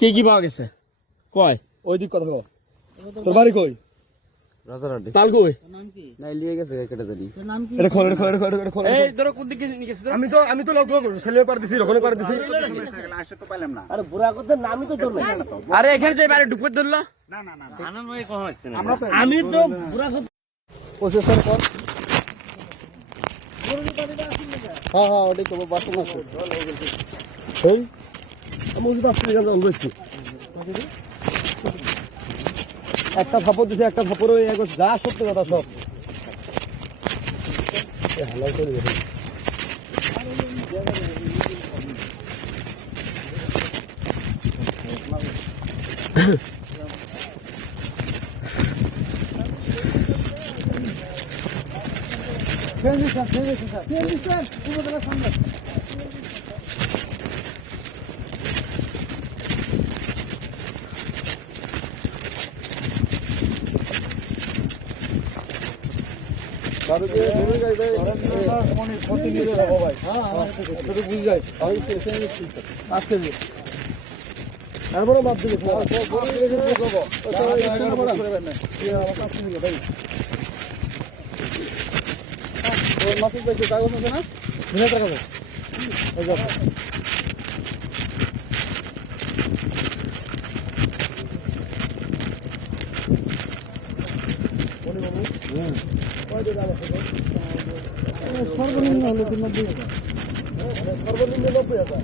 কি কি পাওয়া গেছে কয় ওই দিক কথা কও তোর বাড়ি কই রাজারহাটে তাল কই নাম কি নাই লিয়ে গেছে কেটে জানি তোর নাম কি এটা খোল এই ধরো কোন দিকে নিয়ে গেছে আমি তো লক্ষ্য করছি ছেলে পার দিছি ওখানে পার দিছি আসে তো পাইলাম না আরে বুড়া কথা নামই তো ধরল আরে এখানে যে বাইরে ঢুকে ধরলো না আনন্দ ভাই কোন হচ্ছে না আমি তো বুড়া কথা প্রসেসর কর হ্যাঁ ওটাই তো বাসন আছে এই আমি ওই বাসন গেল বলছি একটা ফাপড় দিছে একটা ফাপড় ওই এক যা সত্যি কথা সব হালাই করে দেবে তারপরে বাদ দিবি মাসুদ ভাই কাগজ আছে না কাগজ সর্বনিম্ন হলো 90,000 সর্বনিম্ন 90,000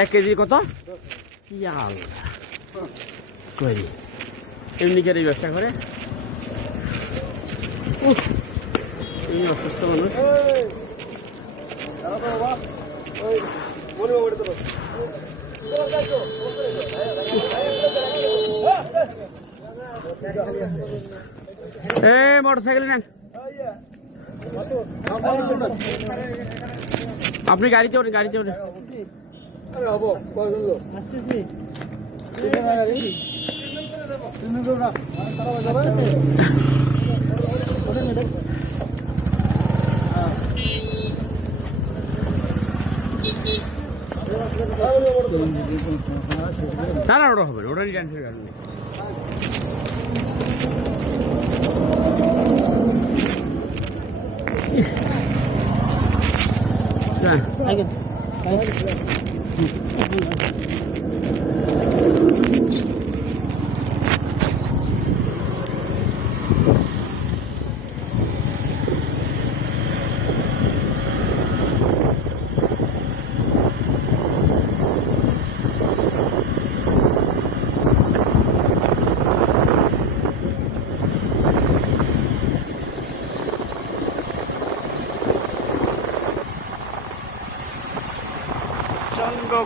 এক কেজি কত এমনি করে ব্যবসা করে অসুস্থ মানুষ মোটরসাইকেল নেন আপনি গাড়িতে ওঠেন না ওটা হবে ওটারই ক্যান্সেল কারণ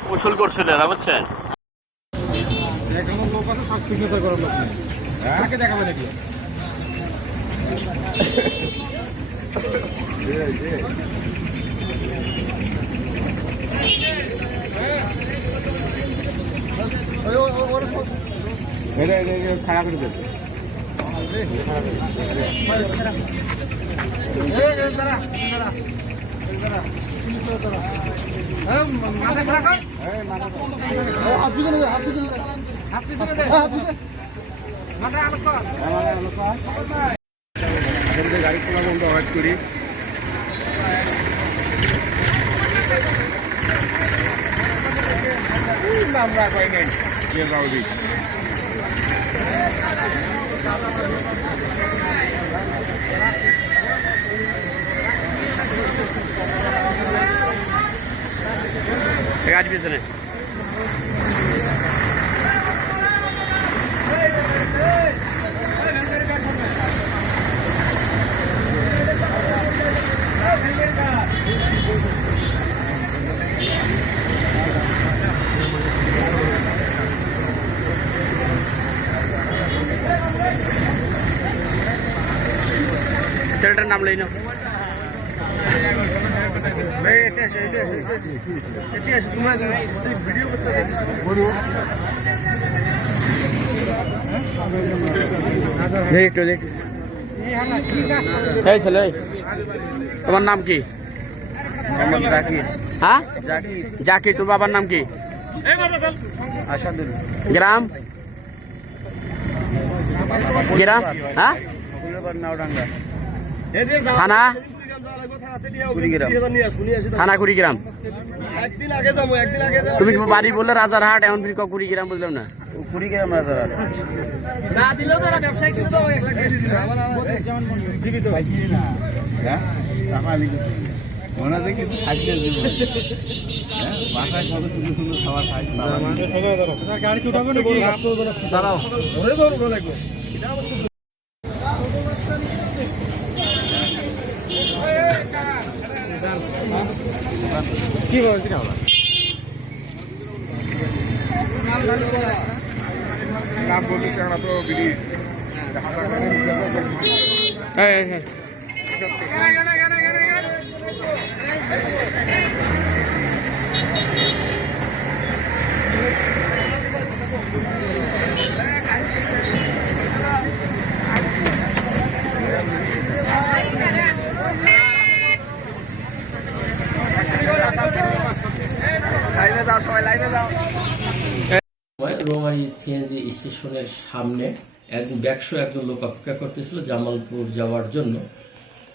কৌশল করছিল না বুঝছেন লোক আছে সব সিগনেচার করার লোক নেই কাকে দেখাবে নাকি খারাপ করে দেবে মাথা খারাপ কর হাত পিছনে মাথা আলো কর গাড়ি খোলা বন্ধ অ্যাভয়েড করি আমরা কই নাই যে রাউডি গাছ পিছনে ছেলেটার নাম লই না একটু দেখ এই ছেলে তোমার নাম কি? হ্যাঁ জাকির। তোর বাবার নাম কি? আসাদুল। গ্রাম গ্রাম হ্যাঁ নাওডাঙ্গা। থানা কুড়িগ্রাম। থানা কুড়িগ্রাম। একদিন আগে যাবো, একদিন আগে যাবো। তুমি বাড়ি বললে রাজারহাট, এখন ফির কুড়িগ্রাম বুঝলাম না। কুড়িগ্রাম রাজারহাট। না দিলেও তারা ব্যবসায়ী কিন্তু তো 1 লাখ দিয়ে দিছিল। জীবিত ভাই কি না? হ্যাঁ টাকা লিখে মনে দেখি আজকে দিব। হ্যাঁ বাসায় কত সুন্দর সুন্দর খাবার খাই। গাড়ি তো উঠাবে নাকি? দাঁড়াও, ধরে ধরো লাগবে। কি বলছিস আমরা? নাম বলি কেন তো বিড়ি লাইনে যাও, সবাই লাইনে যাও। রৌমারী সিএনজি স্টেশনের সামনে একজন লোক অপেক্ষা করতেছিল জামালপুর যাওয়ার জন্য।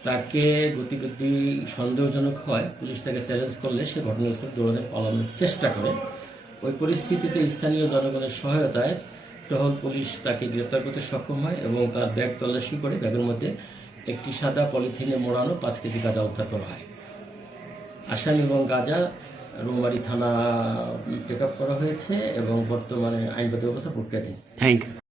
তাকে গতিবিধি সন্দেহজনক হয়, পুলিশ তাকে চ্যালেঞ্জ করলে সে ঘটনাস্থলে দৌড়াতে পালানোর চেষ্টা করে। ওই পরিস্থিতিতে স্থানীয় জনগণের সহায়তায় টহল পুলিশ তাকে গ্রেপ্তার করতে সক্ষম হয় এবং তার ব্যাগ তল্লাশি করে ব্যাগের মধ্যে একটি সাদা পলিথিনে মোড়ানো 5 কেজি গাঁজা উদ্ধার করা হয়। আসামি এবং গাঁজা রৌমারী থানা টেক আপ করা হয়েছে এবং বর্তমানে আইনগত ব্যবস্থা প্রক্রিয়াধীন। Thank you.